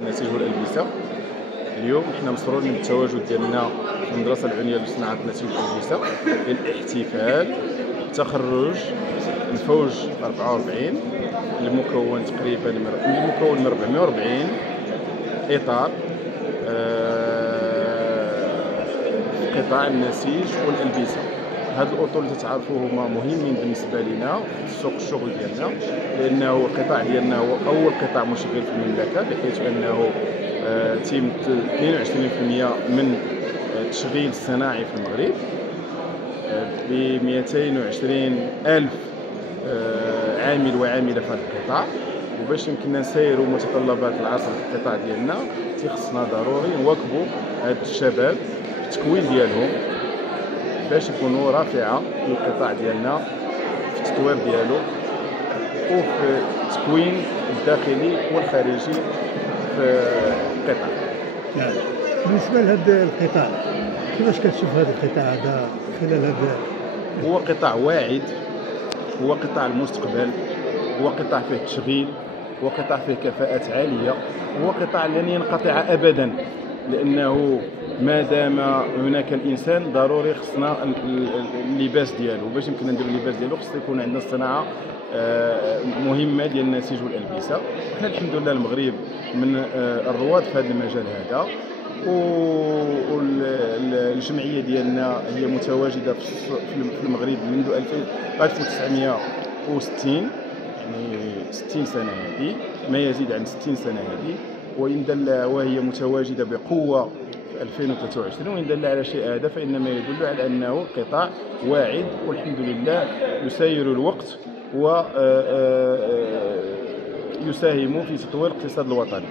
النسيج والألبسة. اليوم حنا مسرورين بالتواجد ديالنا في المدرسة العليا لصناعة النسيج والألبسة للاحتفال بتخرج الفوج 44 المكون تقريبا من 440 إطار في قطاع النسيج والألبسة. هاد الأطر اللي تتعرفوا هما مهمين بالنسبة لنا في سوق الشغل ديالنا، لأنه القطاع ديالنا هو أول قطاع مشغل في المملكة، بحيث أنه تيمثل 22% من التشغيل الصناعي في المغرب ب 220 ألف عامل وعاملة في هذا القطاع. وباش يمكننا نسيروا متطلبات العصر في القطاع ديالنا تيخصنا ضروري نواكبوا هاد الشباب في التكوين ديالهم باش يكونوا رافعه للقطاع ديالنا في التطوير ديالو وفي التكوين الداخلي والخارجي في القطاع. نعم. بالنسبه لهذا القطاع كيفاش كتشوف هذا القطاع هذا خلال هذا؟ هو قطاع واعد، هو قطاع المستقبل، هو قطاع فيه التشغيل، هو قطاع فيه كفاءات عاليه، هو قطاع لن ينقطع ابدا، لانه ما دام هناك الانسان ضروري خصنا اللباس ديالو. باش يمكننا نديرو اللباس ديالو خص يكون عندنا الصناعه مهمه ديال النسيج والالبسه. حنا الحمد لله المغرب من الرواد في هذا المجال هذا، والجمعيه ديالنا هي متواجده في المغرب منذ 1960، يعني 60 سنه هذه، ما يزيد عن 60 سنه هذه، وهي متواجده بقوه في 2023. وإن دل على شيء هذا فإنما يدل على أنه قطاع واعد، والحمد لله يسير الوقت ويساهم في تطوير الاقتصاد الوطني.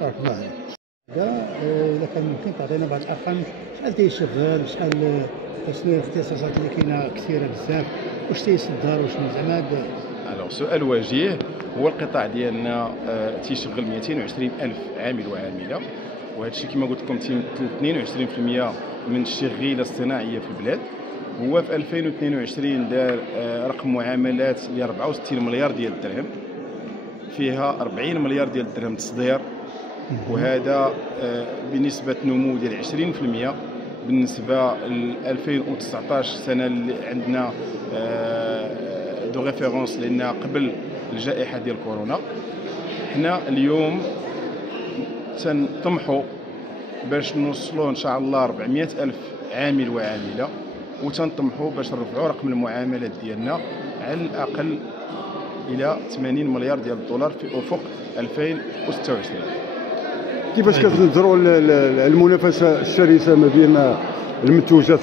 بارك الله عليك. إذا كان ممكن تعطينا بعض الأرقام، شحال تيشغل، شحال شنو الاختصاصات اللي كاينه كثيره بزاف، واش تيصدر وشنو زعما هذا؟ سؤال وجيه. هو القطاع ديالنا تيشغل 220 ألف عامل وعاملة، وهذا الشيء كما قلت لكم تيمثل 22% من الشغيله الصناعيه في البلاد. هو في 2022 دار رقم معاملات ل 64 مليار ديال الدرهم، فيها 40 مليار ديال الدرهم تصدير، وهذا بنسبه نمو ديال 20% بالنسبه ل 2019 السنه اللي عندنا دو ريفيرونس لان قبل الجائحه ديال كورونا. حنا اليوم تنطمحوا باش نوصلوا ان شاء الله 400 ألف عامل وعامله، وتنطمحوا باش نرفعوا رقم المعاملات ديالنا على الاقل الى 80 مليار ديال الدولار في افق 2026. كيفاش كتنظروا المنافسه الشرسه ما بين المنتوجات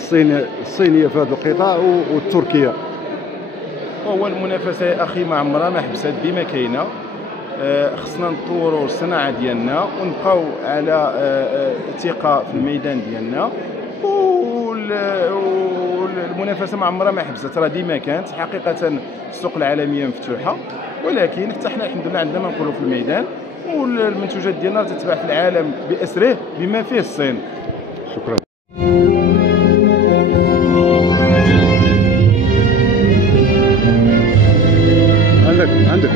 الصينيه في هذا القطاع والتركيه؟ هو المنافسه يا اخي ما عمرها ما حبست، ديما كاينه. خصنا نطوروا الصناعه ديالنا ونبقاو على ثقه في الميدان ديالنا، والمنافسه ما عمرها ما حبست، راه ديما كانت. حقيقه السوق العالميه مفتوحه، ولكن حتى حنا الحمد لله عندنا ما نقولوا في الميدان، والمنتوجات ديالنا تتباع في العالم باسره بما فيه الصين. شكرا. عندك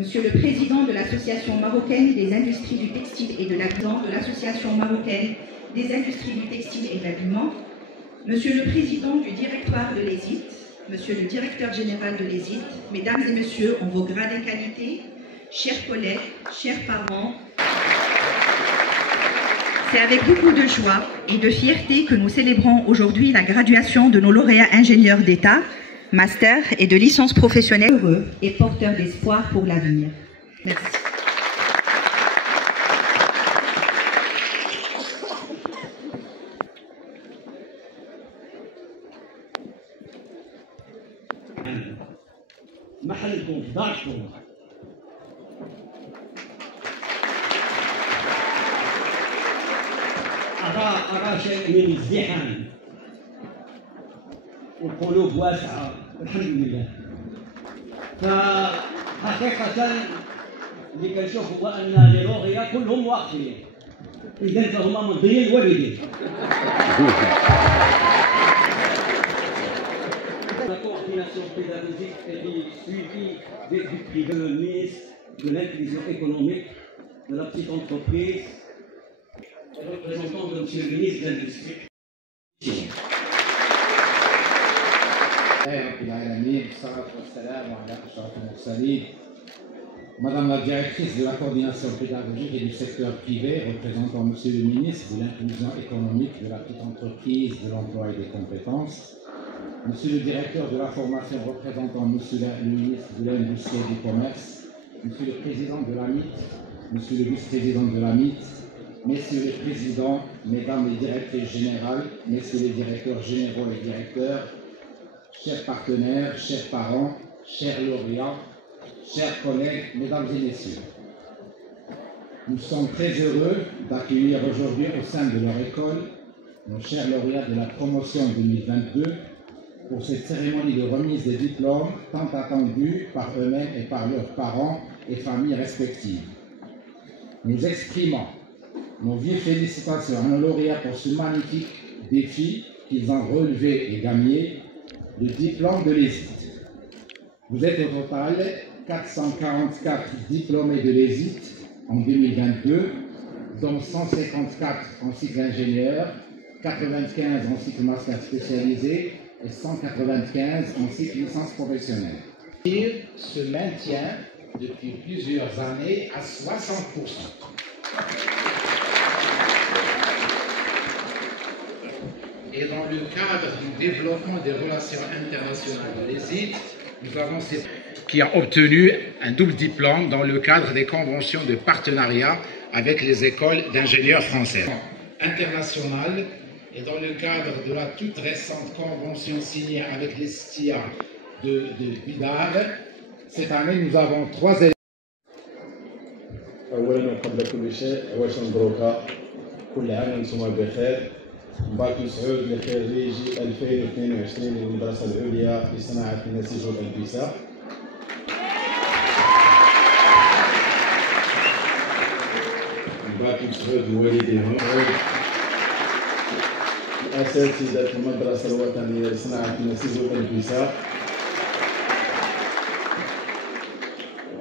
Monsieur le Président de l'Association marocaine des industries du textile et de l'habillement, de l'Association marocaine des industries du textile et de l'habillement, Monsieur le Président du Directoire de l'ESIT, Monsieur le Directeur général de l'ESIT, Mesdames et Messieurs, en vos grades et qualités, chers collègues, chers parents, c'est avec beaucoup de joie et de fierté que nous célébrons aujourd'hui la graduation de nos lauréats ingénieurs d'État, master et de licence professionnelle heureux et porteurs d'espoir pour l'avenir. Merci. محلكم في داركم. أرى شيء من الازدحام والقلوب واسعة الحمد لله. فحقيقة اللي كنشوف هو أن لي لوغيا كلهم واقفين، إذا فهما مرضيين الوالدين. La coordination pédagogique est suivie du privé, le ministre de l'inclusion économique, de la petite entreprise, représentant de M. le ministre de l'Industrie. Madame la directrice de la coordination pédagogique et du secteur privé, représentant Monsieur le ministre de l'inclusion économique, de la petite entreprise, de l'emploi et des compétences, Monsieur le directeur de la formation, représentant Monsieur le ministre de l'Industrie et du Commerce, Monsieur le président de l'AMIT, Monsieur le vice-président de l'AMIT, Messieurs les présidents, Mesdames les directrices générales, Messieurs les directeurs généraux et directeurs, chers partenaires, chers parents, chers lauréats, chers collègues, Mesdames et Messieurs, nous sommes très heureux d'accueillir aujourd'hui au sein de leur école nos chers lauréats de la promotion 2022 pour cette cérémonie de remise des diplômes tant attendue par eux-mêmes et par leurs parents et familles respectives. Nous exprimons nos vives félicitations à nos lauréats pour ce magnifique défi qu'ils ont relevé et gagné, le diplôme de l'ESIT. Vous êtes au total 444 diplômés de l'ESIT en 2022, dont 154 en cycle ingénieur, 95 en cycle master spécialisé et 195 en cycle licence professionnelle. Il se maintient depuis plusieurs années à 60%. Et dans le cadre du développement des relations internationales de l'ESIT, nous avons qui a obtenu un double diplôme dans le cadre des conventions de partenariat avec les écoles d'ingénieurs françaises. Internationale et dans le cadre de la toute récente convention signée avec l'ESTIA de Bidar, cette année nous avons 3 élèves. أولاً وقبل كل شيء واش مبروكة كل عام وانتم بخير. باك مسعود لخريجي 2022 للمدرسة العليا لصناعة النسيج والألبسة. باك مسعود لوالديهم. أساتذة المدرسة الوطنية لصناعة النسيج والألبسة.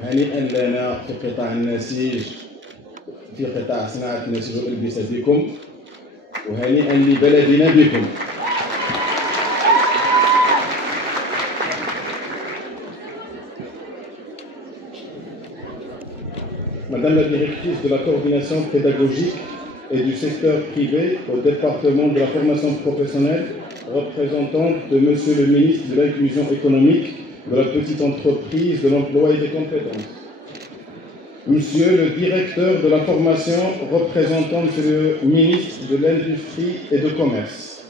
هنيئا لنا في قطاع النسيج في قطاع صناعة النسيج والألبسة بكم وهنيئا لبلدنا بكم. Madame la directrice de la coordination pédagogique et du secteur privé au département de la formation professionnelle, représentante de Monsieur le ministre de l'inclusion économique, de la petite entreprise, de l'emploi et des compétences. Monsieur le directeur de la formation, représentant Monsieur le ministre de l'Industrie et du Commerce.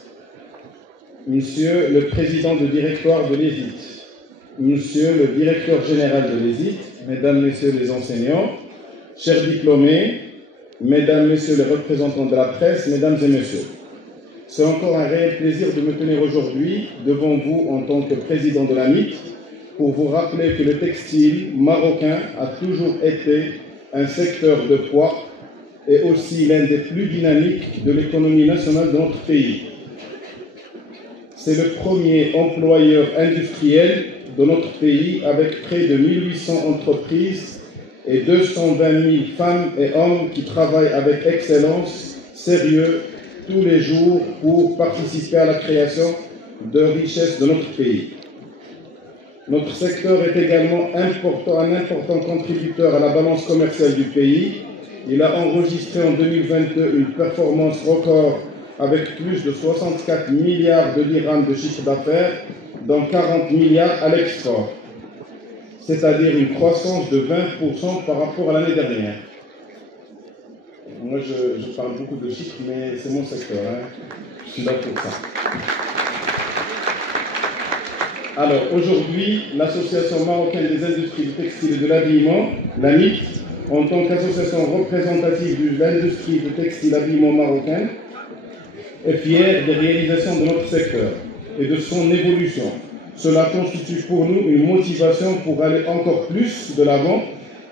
Monsieur le président du directoire de l'ESIT. Monsieur le directeur général de l'ESIT, Mesdames, Messieurs les enseignants, chers diplômés, Mesdames, Messieurs les représentants de la presse, Mesdames et Messieurs. C'est encore un réel plaisir de me tenir aujourd'hui devant vous en tant que président de l'AMIT pour vous rappeler que le textile marocain a toujours été un secteur de poids et aussi l'un des plus dynamiques de l'économie nationale de notre pays. C'est le premier employeur industriel de notre pays avec près de 1800 entreprises et 220 000 femmes et hommes qui travaillent avec excellence, sérieux, tous les jours pour participer à la création de richesses de notre pays. Notre secteur est également un important contributeur à la balance commerciale du pays. Il a enregistré en 2022 une performance record avec plus de 64 milliards de dirhams de chiffre d'affaires, dont 40 milliards à l'export, c'est-à-dire une croissance de 20% par rapport à l'année dernière. Moi, je parle beaucoup de chiffres, mais c'est mon secteur, hein. Je suis là pour ça. Alors aujourd'hui, l'Association marocaine des industries du textile et de l'habillement, l'AMIT, en tant qu'association représentative de l'industrie du textile et habillement marocaine, est fière des réalisations de notre secteur et de son évolution. Cela constitue pour nous une motivation pour aller encore plus de l'avant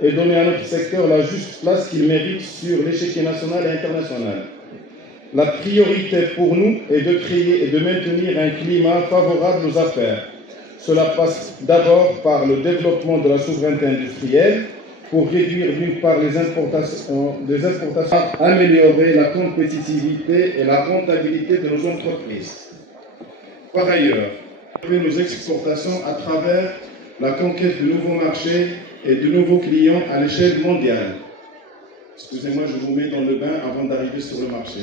et donner à notre secteur la juste place qu'il mérite sur l'échiquier national et international. La priorité pour nous est de créer et de maintenir un climat favorable aux affaires. Cela passe d'abord par le développement de la souveraineté industrielle pour réduire d'une part les importations, améliorer la compétitivité et la rentabilité de nos entreprises. Par ailleurs, nos exportations à travers la conquête de nouveaux marchés et de nouveaux clients à l'échelle mondiale. Excusez-moi, je vous mets dans le bain avant d'arriver sur le marché.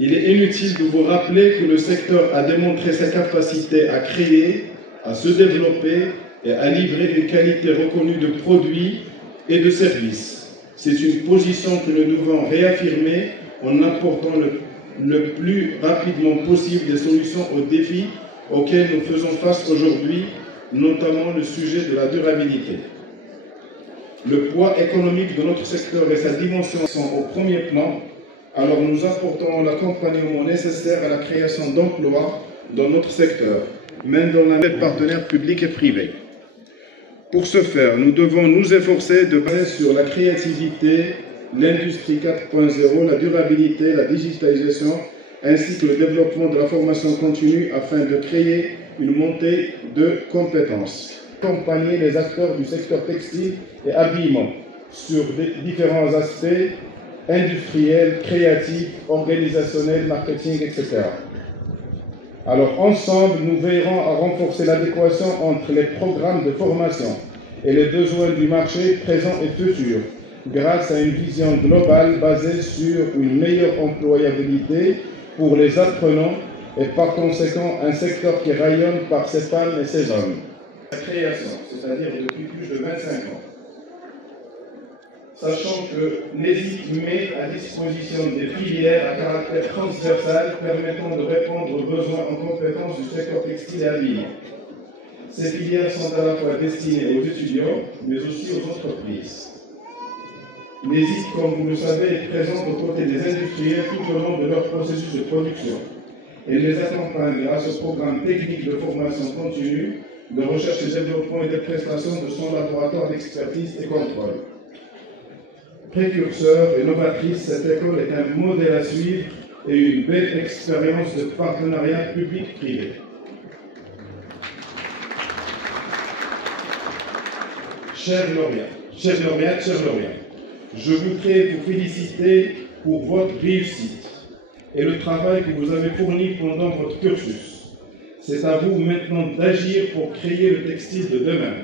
Il est inutile de vous rappeler que le secteur a démontré sa capacité à créer, à se développer et à livrer des qualités reconnues de produits et de services. C'est une position que nous devons réaffirmer en apportant le plus rapidement possible des solutions aux défis auxquels nous faisons face aujourd'hui, notamment le sujet de la durabilité. Le poids économique de notre secteur et sa dimension sont au premier plan, alors nous apportons l'accompagnement nécessaire à la création d'emplois dans notre secteur, même dans les partenaires publics et privés. Pour ce faire, nous devons nous efforcer de baser sur la créativité, l'industrie 4.0, la durabilité, la digitalisation, ainsi que le développement de la formation continue afin de créer une montée de compétences. Accompagner les acteurs du secteur textile et habillement sur différents aspects industriels, créatifs, organisationnels, marketing, etc. Alors ensemble, nous veillerons à renforcer l'adéquation entre les programmes de formation et les besoins du marché présent et futur, grâce à une vision globale basée sur une meilleure employabilité pour les apprenants et par conséquent un secteur qui rayonne par ses femmes et ses hommes. La création, c'est-à-dire depuis plus de 25 ans. Sachant que l'ESIC met à disposition des filières à caractère transversal permettant de répondre aux besoins en compétences du secteur textile et habillement. Ces filières sont à la fois destinées aux étudiants, mais aussi aux entreprises. L'ESIC, comme vous le savez, est présente aux côtés des industriels tout au long de leur processus de production. Elle les accompagne grâce au programme technique de formation continue, de recherche et développement et de prestations de son laboratoire d'expertise et contrôle. Précurseur et novatrice, cette école est un modèle à suivre et une belle expérience de partenariat public-privé. Chers lauréats, je voudrais vous féliciter pour votre réussite et le travail que vous avez fourni pendant votre cursus. C'est à vous maintenant d'agir pour créer le textile de demain.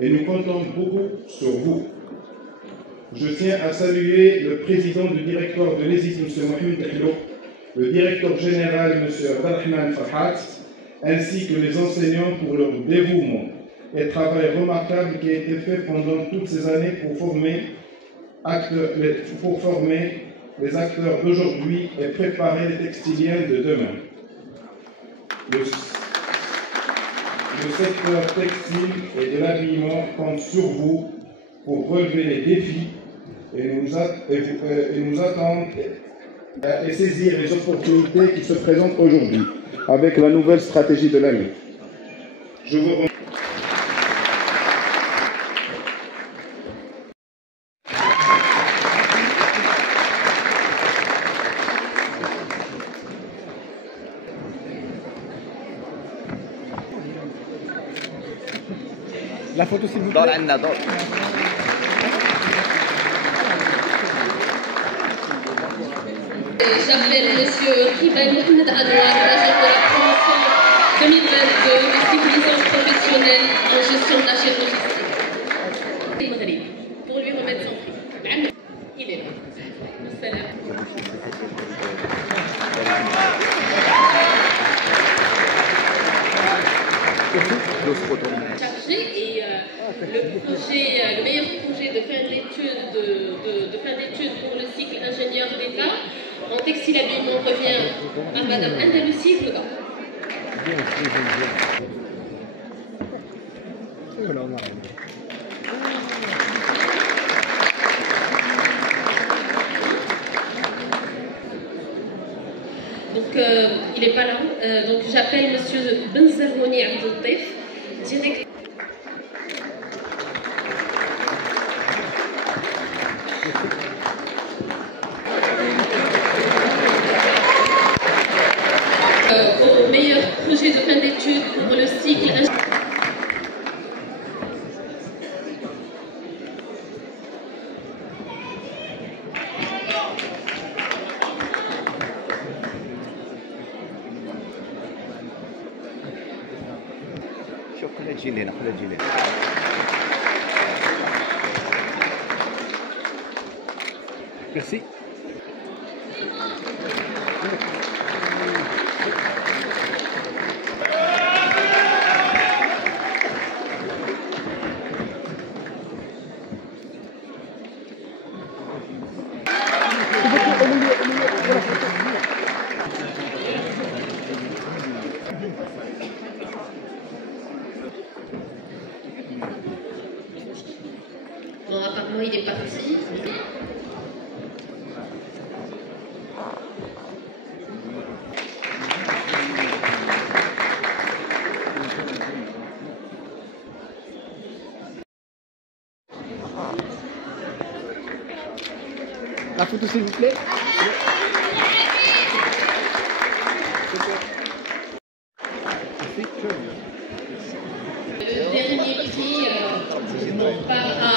Et nous comptons beaucoup sur vous. Je tiens à saluer le président du directoire de l'ESIC, M. Mohamed Tahlo, le directeur général, M. Abdelrahman Farhat, ainsi que les enseignants pour leur dévouement et travail remarquable qui a été fait pendant toutes ces années pour former les acteurs d'aujourd'hui et préparer les textiliens de demain. Le secteur textile et de l'habillement compte sur vous pour relever les défis et nous attendre et saisir les opportunités qui se présentent aujourd'hui avec la nouvelle stratégie de l'année. Je vous remercie. La photo s'il vous plaît. J'appelle M. Ribani Ahmed Anwar, agent de la promotion 2022 de civilisation professionnelle en gestion de la chaîne logistique. Pour lui remettre son prix. Il est là. Salam. Chargé et le meilleur projet de fin d'études pour le cycle ingénieur d'État en textile habillement revient à Madame Andalucie Bouga. Donc, il n'est pas là. Donc, j'appelle Monsieur Benzermouni Abdeltif, directeur. Au meilleur projet de fin d'études pour le cycle. خليها تجي لنا خليها تجي لنا. ميرسي. Bon, apparemment, il est parti. La photo s'il vous plaît. Le dernier prix part à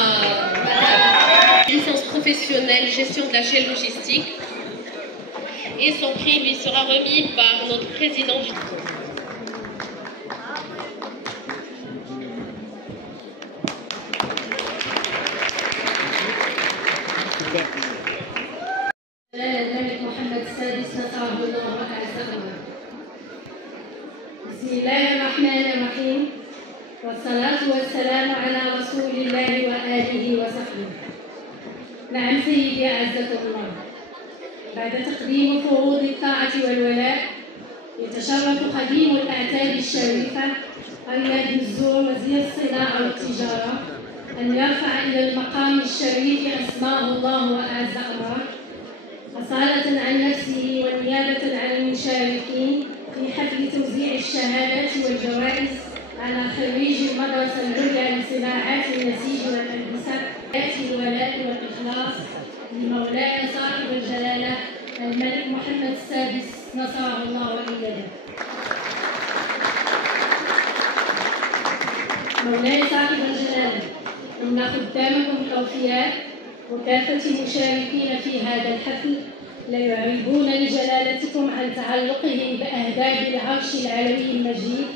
licence professionnelle gestion de la chaîne logistique et son prix lui sera remis par notre président du الملك محمد السادس نصره الله وأعز أمره. بسم الله الرحمن الرحيم والصلاة والسلام على رسول الله وآله وصحبه. نعم سيدي أعزكم الله، بعد تقديم فروض الطاعة والولاء يتشرف خديم الأعتاب الشريفة رياض الزور وزير الصناعة والتجارة أن يرفع إلى المقام الشريف أسماه الله وأعز أمره، أصالة عن نفسه ونيابة عن المشاركين في حفل توزيع الشهادات والجوائز على خريج المدرسة العليا لصناعات النسيج والألبسة الولاء والإخلاص لمولاي صاحب الجلالة الملك محمد السادس نصره الله وإيده. مولاي صاحب الجلالة، إن خدامكم الأوفياء وكافة المشاركين في هذا الحفل لا يعربون لجلالتكم عن تعلقهم بأهداف العرش العلوي المجيد،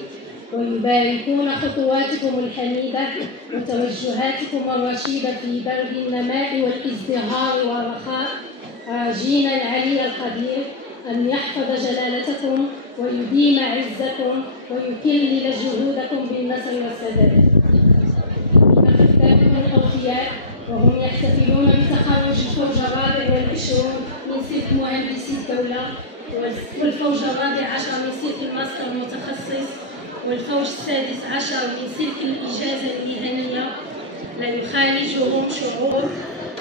ويباركون خطواتكم الحميدة وتوجهاتكم الرشيدة في درب النماء والازدهار والرخاء، راجين العلي القدير أن يحفظ جلالتكم ويديم عزكم ويكلل جهودكم بالنصر والسداد. خدامكم الأوفياء وهم يحتفلون بتخرج الفوج الرابع والعشرون من سلك مهندسي الدولة، والفوج الرابع عشر من سلك الماستر المتخصص، والفوج السادس عشر من سلك الإجازة المهنية، لا يخالجهم شعور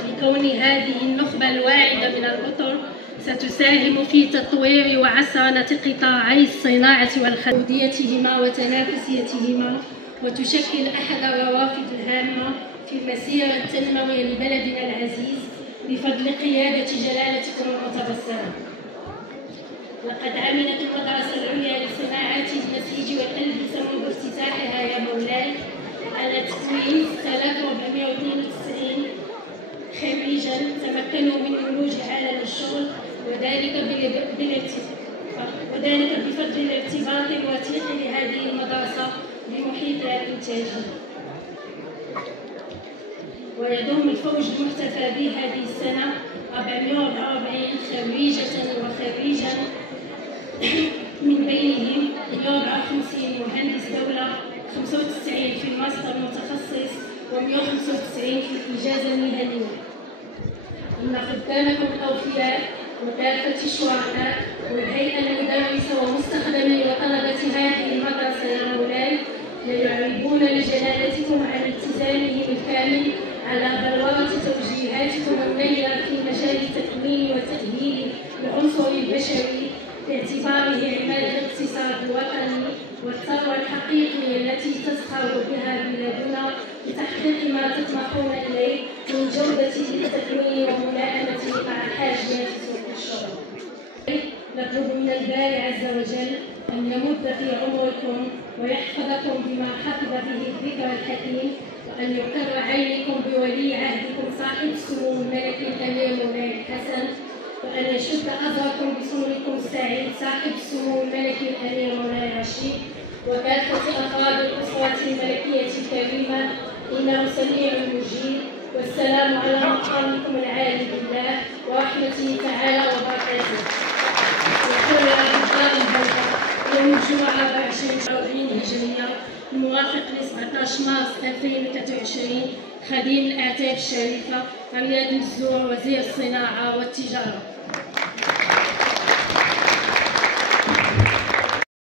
بكون هذه النخبة الواعدة من الأطر ستساهم في تطوير وعصرنة قطاعي الصناعة والخدميتهما وتنافسيتهما، وتشكل أحد الروافد الهامة في المسيرة التنموية لبلدنا العزيز بفضل قيادة جلالتكم المتبصرة. لقد عملت المدرسة العليا لصناعات النسيج والألبسة منذ افتتاحها يا مولاي على تكوين 3492 خريجا تمكنوا من ولوج عالم الشغل، وذلك بفضل الارتباط الوثيق لهذه المدرسة بمحيطها الإنتاجي. ويضم الفوج المحتفى به هذه السنة 444 خريجة وخريجا، من بينهم 154 مهندس دولة، 95 في الماستر المتخصص، و195 في الإجازة المهنية. إن خدامكم الأوفياء وكافة الشركاء والهيئة المدرسة ومستخدمي وطلبة هذه على بلورة توجيهاتكم النيرة في مجال تكوين وتأهيل العنصر البشري باعتباره عماد الاقتصاد الوطني والثروة الحقيقية التي تزخر بها بلادنا لتحقيق ما تطمحون إليه من جودة التكوين وملائمته مع حاجيات سوق الشغل. نطلب من الباري عز وجل أن يمد في عمركم ويحفظكم بما حفظ به الذكر الحكيم، وأن يقر عينكم بولي عهدكم صاحب السمو الملكي الأمير مولاي الحسن، وأن يشد أزركم بصومكم السعيد صاحب السمو الملكي الأمير مولاي رشيد، وكافة أفراد الأسرة الملكية الكريمة، إنه سميع مجيب. والسلام على مقامكم العالي بالله ورحمته تعالى وبركاته. يقول أعضاء البلدة يوم الجمعة 20 هجرية الموافق ل 17 مارس 2023 خديم الأعتاب الشريفة رياض الزور وزير الصناعة والتجارة.